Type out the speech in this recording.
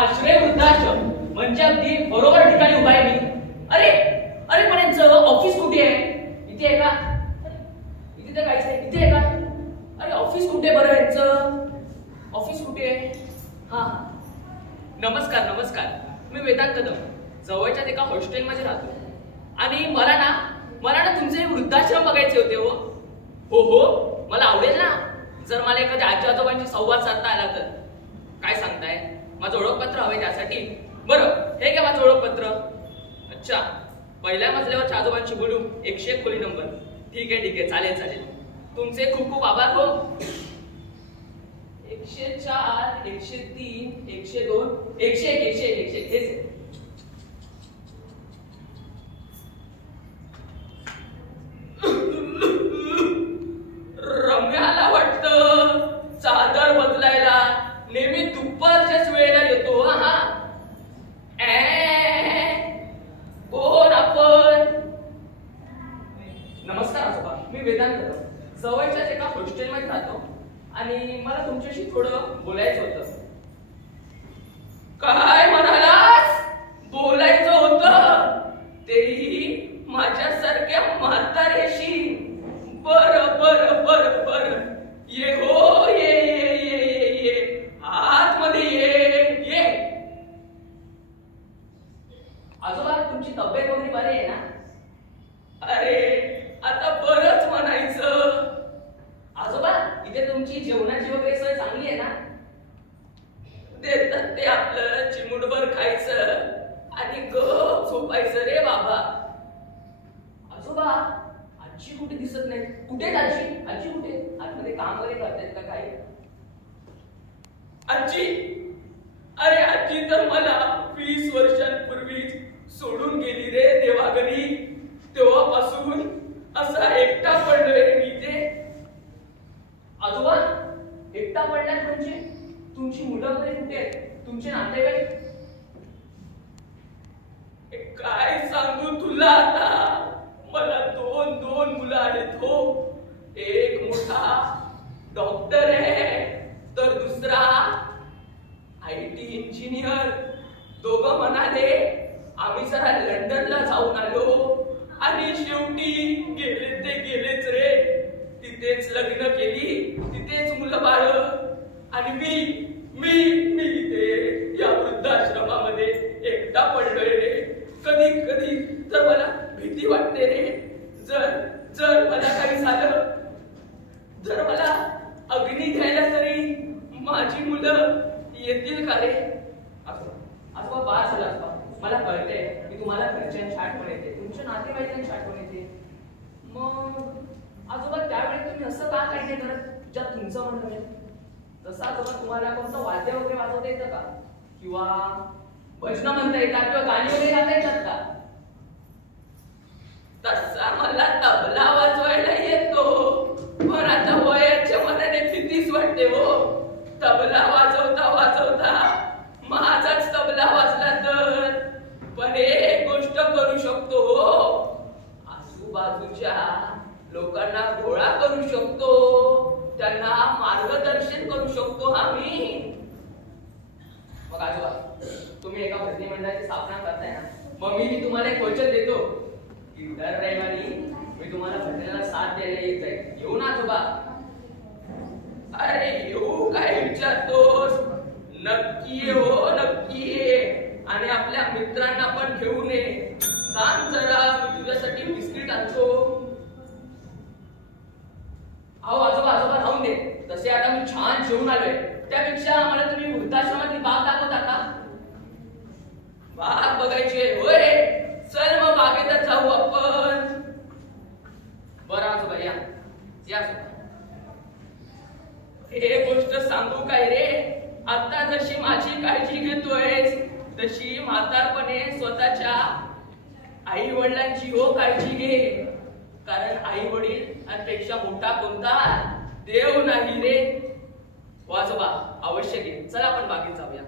आश्रय वृद्धाश्रम म्हणजे अगदी बरोबर ठिकाणी उभा आहे मी. अरे अरे पण यांचं ऑफिस कुठे आहे? इथे आहे का? इथे तर काहीच नाही. इथे आहे का? अरे ऑफिस कुठे बरं यांचं? ऑफिस कुठे आहे? हा नमस्कार नमस्कार. मी वेदांत कदम जवळच्याच एका हॉस्टेलमध्ये राहतो आणि मला ना तुमचे वृद्धाश्रम बघायचे होते. हो हो मला आवडेल ना जर मला एखाद्या आजी आजोबांशी संवाद साधता आला तर. काय सांगताय? माझं ओळखपत्र हवंय त्यासाठी. बरं हे घ्या माझं ओळखपत्र. अच्छा पहिल्या मजल्यावरच्या आजोबांशी बोलू. 101 खोली नंबर. ठीक आहे चालेल चालेल. तुमचे खूप खूप आभार. हो 104 103 102 101 101 हेच. रम्याला वाटतं चादर बदलायला नेहमी दुपारच्याच वेळेला येतो. हा कोण आपण? नमस्कार आजोबा. मी वेदांत जवळच्याच एका हॉस्टेलमध्ये राहतो आणि मला तुमच्याशी थोडं बोलायचं होतं. काय म्हणालास? बोलायचं होतं? तेही माझ्यासारख्या म्हाताऱ्याशी? बरं बरं बरं बरं ये. हो ये आतमध्ये ये. आजोबा तुमची तब्येत वगैरे बरी आहे ना? अरे आता बरंच म्हणायचं. आजोबा इथे तुमची जेवणाची वगैरे सोय चांगली आहे ना? देतात ते आपलं चिमुटभर खायचं आणि गप झोपायचं रे बाबा. आजोबा आजी कुठे दिसत नाही. कुठे आजी कुठे? आतमध्ये काम वगैरे करतायत का काय? आजी? अरे आजी तर मला 20 वर्षांपूर्वीच सोडून गेली रे देवाघरी. तेव्हापासून असा एकटा पडलोय मी इथे. आजोबा एकटा पडल्यात म्हणजे तुमची मुलं वगैरे कुठे आहेत? तुमचे नातेवाईक? काय सांगू तुला आता. मला दोन मुलं आहेत. हो एक मोठा डॉक्टर आहे तर दुसरा IT इंजिनियर. दोघं म्हणाले आम्ही जरा लंडनला जाऊन आलो आणि शेवटी गेलेच रे. तिथेच लग्न केली, तिथेच मुलं बाळ आणि मी इथे या वृद्धाश्रमामध्ये एकटा पडलोय रे. कधी तर मला भीती वाटते रे. जर मला काही झालं, जर मला अग्नी द्यायला तरी माझी मुलं येतील का रे? आजोबा बास झाला आजोबा. मला कळतंय की तुम्हाला घरच्यांची आठवण येते, तुमच्या नातेवाईकांची आठवण येते. मग आजोबा त्यावेळी तुम्ही असं का काही नाही करत ज्यात तुमचं मन रमेल? जसं आजोबा तुम्हाला कोणतं वाद्य वगैरे वाजवता येतं का? किंवा भजन म्हणता येतात किंवा गाणी वगैरे गाता येतात का? तसा मला तबला वाजवायला येतो पण आता वयाच्या मनाने भीतीच वाटते. हो तबला वाजवता माझाच तबला वाजला तर. पण एक गोष्ट करू शकतो. आजूबाजूच्या लोकांना गोळा करू शकतो, त्यांना मार्गदर्शन करू शकतो आम्ही. मग आजोबा तुम्ही एका भजनी मंडळाची स्थापना करताय ना, मग मी तुम्हाला एक वचन देतो की दर रविवारी मी तुम्हाला भजनाला साथ द्यायला येत जाईल. येऊ ना आजोबा? अरे येऊ काय विचारतोस? नक्की ये. हो नक्की ये. आणि आपल्या मित्रांना पण घेऊन ये. थांब जरा मी तुझ्यासाठी बिस्किट आणतो. अहो आजोबा राहून दे. तसे आता मी छान जेवून आलोय. त्यापेक्षा मला तुम्ही वृद्धाश्रमातली बाग दाखवता का? बाग बघायची होय? चल मग बागेतच जाऊ आपण. बरं आजोबा या. हे गोष्ट सांगू काय रे? आता जशी माझी काळजी घेतोयस तशी म्हातारपणे स्वतःच्या आई वडिलांची हो काळजी घे. कारण आई वडील पेक्षा मोठा कोणता देव नाही रे. आजोबा अवश्य घे. चला आपण बागेत जाऊया.